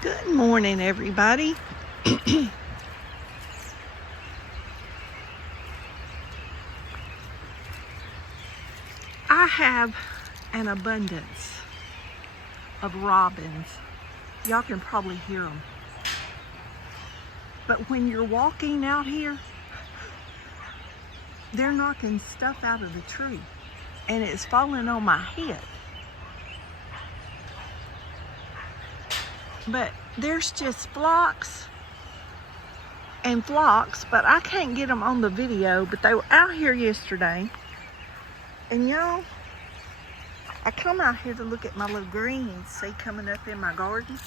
Good morning, everybody. I have an abundance of robins. Y'all can probably hear them. But when you're walking out here, they're knocking stuff out of the tree and it's falling on my head. But there's just flocks and flocks, but I can't get them on the video, but they were out here yesterday. And y'all, I come out here to look at my little greens, see, coming up in my garden.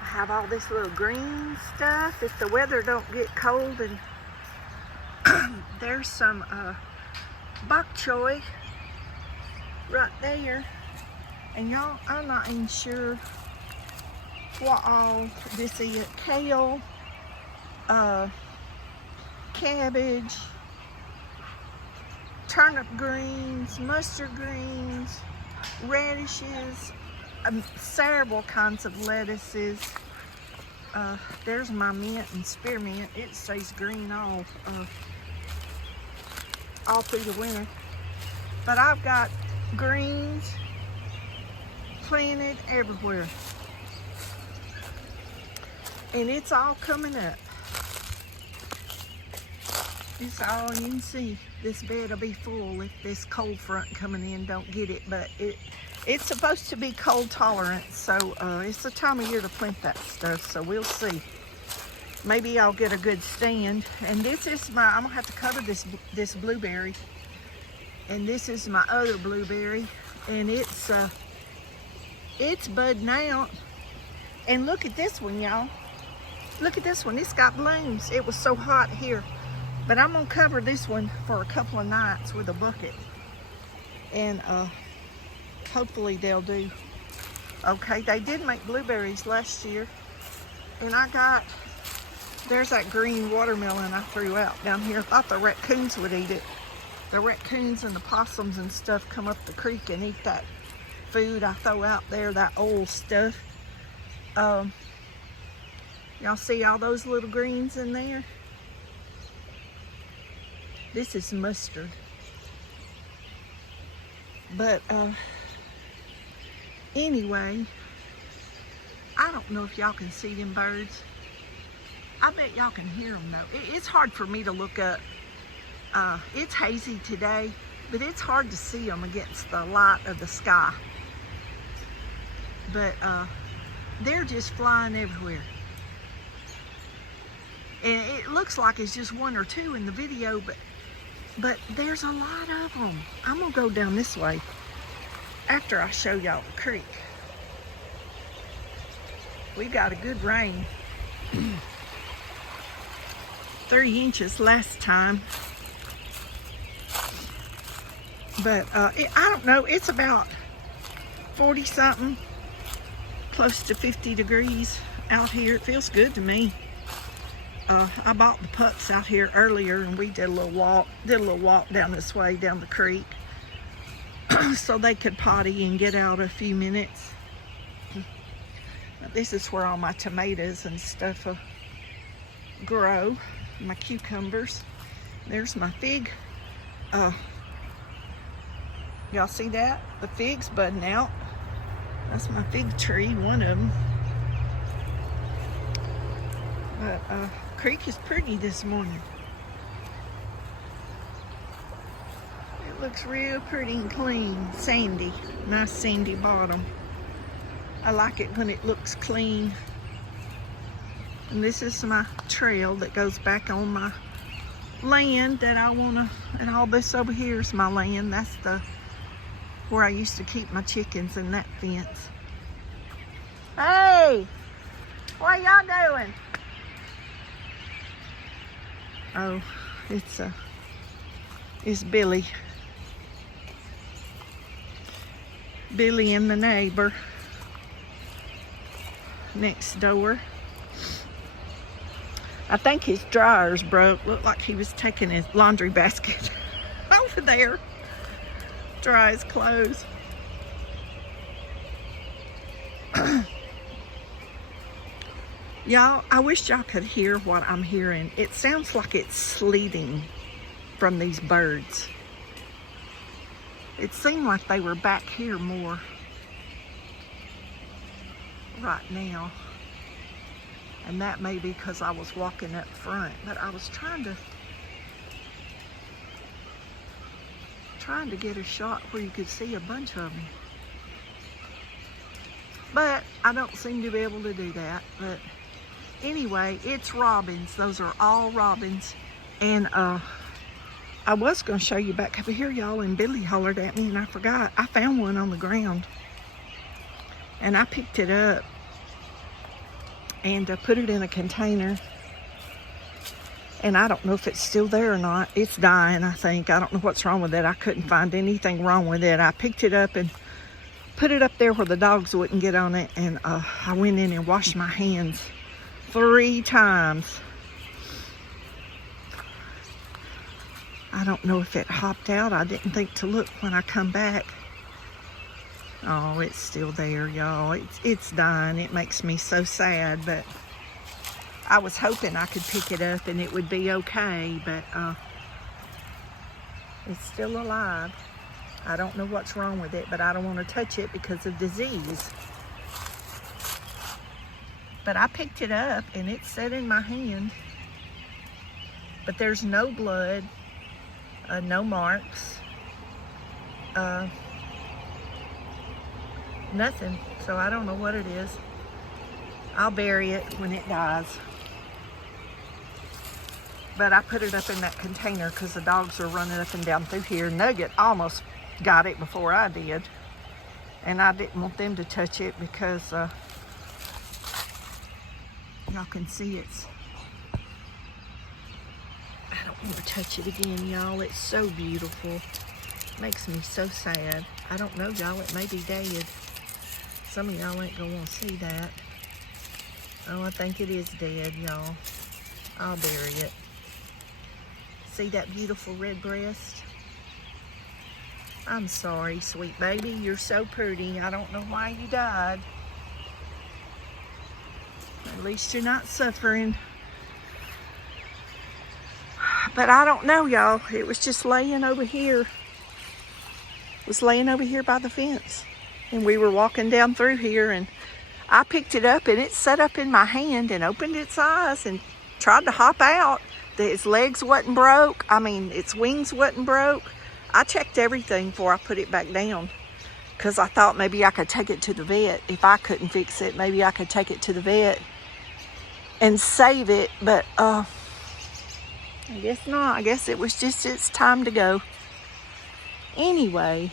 I have all this little green stuff if the weather don't get cold, and there's some bok choy right there. And y'all, I'm not even sure what all this is. Kale, cabbage, turnip greens, mustard greens, radishes, several kinds of lettuces. There's my mint and spearmint. It stays green all through the winter. But I've got greens planted everywhere. And it's all coming up. It's all you can see. This bed will be full if this cold front coming in don't get it. But it's supposed to be cold tolerant, so it's the time of year to plant that stuff. So we'll see. Maybe I'll get a good stand. And this is my, I'm gonna have to cover this blueberry. And this is my other blueberry, and it's budding out. And look at this one, y'all. Look at this one. It's got blooms. It was so hot here. But I'm gonna cover this one for a couple of nights with a bucket. And hopefully they'll do okay. They did make blueberries last year. And there's that green watermelon I threw out down here. I thought the raccoons would eat it. The raccoons and the possums and stuff come up the creek and eat that food I throw out there, that old stuff. Y'all see all those little greens in there? This is mustard. But anyway, I don't know if y'all can see them birds. I bet y'all can hear them though. It's hard for me to look up. It's hazy today, but it's hard to see them against the light of the sky. But they're just flying everywhere. And it looks like it's just one or two in the video, but there's a lot of them. I'm gonna go down this way after I show y'all the creek. We got a good rain. 3 inches last time. But I don't know, it's about 40 something, close to 50 degrees out here. It feels good to me. I bought the pups out here earlier and we did a little walk down this way, down the creek, so they could potty and get out a few minutes. This is where all my tomatoes and stuff grow, my cucumbers. There's my fig. Y'all see that? The fig's budding out. That's my fig tree, one of them. But creek is pretty this morning. It looks real pretty and clean, sandy, nice sandy bottom. I like it when it looks clean. And this is my trail that goes back on my land that I wanna, and all this over here is my land. That's where I used to keep my chickens in that fence. Hey, what y'all doing? Oh, it's Billy. Billy and the neighbor next door. I think his dryer's broke. Looked like he was taking his laundry basket over there. Dry his clothes. Y'all, I wish y'all could hear what I'm hearing. It sounds like it's sleeting from these birds. It seemed like they were back here more right now. And that may be because I was walking up front, but I was trying to get a shot where you could see a bunch of them. But I don't seem to be able to do that. But anyway, it's robins. Those are all robins. And I was going to show you back over here, y'all, and Billy hollered at me and I forgot. I found one on the ground. And I picked it up and put it in a container. And I don't know if it's still there or not. It's dying, I think. I don't know what's wrong with it. I couldn't find anything wrong with it. I picked it up and put it up there where the dogs wouldn't get on it. And I went in and washed my hands 3 times. I don't know if it hopped out. I didn't think to look when I come back. Oh, it's still there, y'all. It's dying. It makes me so sad, but I was hoping I could pick it up and it would be okay, but it's still alive. I don't know what's wrong with it, but I don't want to touch it because of disease. But I picked it up and it sat in my hand. But there's no blood, no marks, nothing. So I don't know what it is. I'll bury it when it dies. But I put it up in that container because the dogs are running up and down through here. Nugget almost got it before I did. And I didn't want them to touch it because y'all can see it's... I don't want to touch it again, y'all. It's so beautiful. It makes me so sad. I don't know, y'all. It may be dead. Some of y'all ain't going to want to see that. Oh, I think it is dead, y'all. I'll bury it. See that beautiful red breast? I'm sorry, sweet baby. You're so pretty. I don't know why you died. At least you're not suffering. But I don't know, y'all. It was just laying over here. It was laying over here by the fence. And we were walking down through here and I picked it up and it sat up in my hand and opened its eyes and tried to hop out. Its legs wasn't broke. I mean, its wings wasn't broke. I checked everything before I put it back down because I thought maybe I could take it to the vet. If I couldn't fix it, maybe I could take it to the vet and save it. But I guess not. I guess it was just its time to go. Anyway,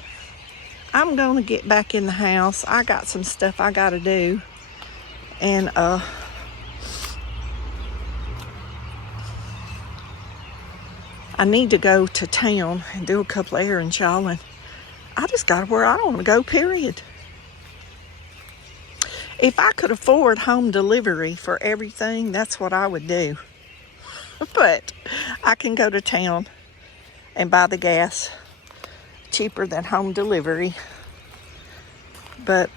I'm going to get back in the house. I got some stuff I got to do. And I need to go to town and do a couple of errands, y'all. And I just got where I want to go, period. If I could afford home delivery for everything, that's what I would do. But I can go to town and buy the gas cheaper than home delivery. But,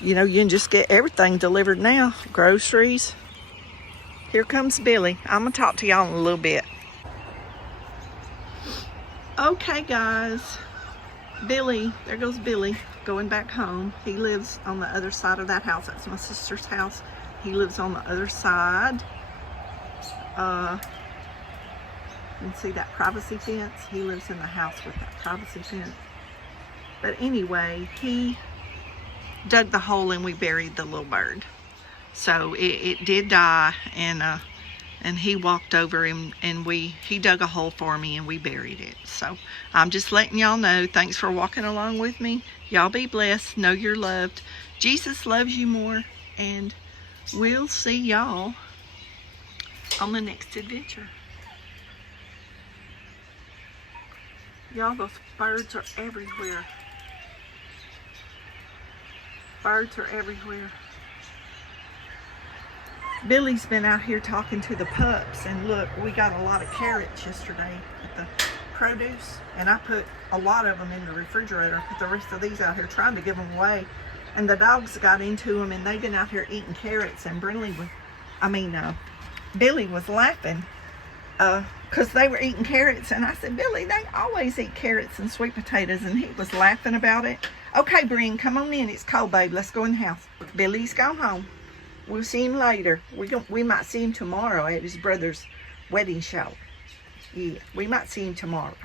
you know, you can just get everything delivered now. Groceries. Here comes Billy. I'm going to talk to y'all in a little bit. Okay, guys. Billy, there goes Billy, going back home. He lives on the other side of that house. That's my sister's house. He lives on the other side. You can see that privacy fence. He lives in the house with that privacy fence. But anyway, he dug the hole and we buried the little bird. So it did die, and he walked over and he dug a hole for me and we buried it. So I'm just letting y'all know. Thanks for walking along with me. Y'all be blessed. Know you're loved. Jesus loves you more, and we'll see y'all on the next adventure. Y'all, those birds are everywhere. Birds are everywhere. Billy's been out here talking to the pups, and look, we got a lot of carrots yesterday at the produce, and I put a lot of them in the refrigerator. I put the rest of these out here trying to give them away, and the dogs got into them, and they've been out here eating carrots, and Brinley was, Billy was laughing because they were eating carrots, and I said, Billy, they always eat carrots and sweet potatoes, and he was laughing about it. Okay, Bryn, come on in. It's cold, babe. Let's go in the house. Billy's gone home. We'll see him later. We might see him tomorrow at his brother's wedding shower. Yeah, we might see him tomorrow.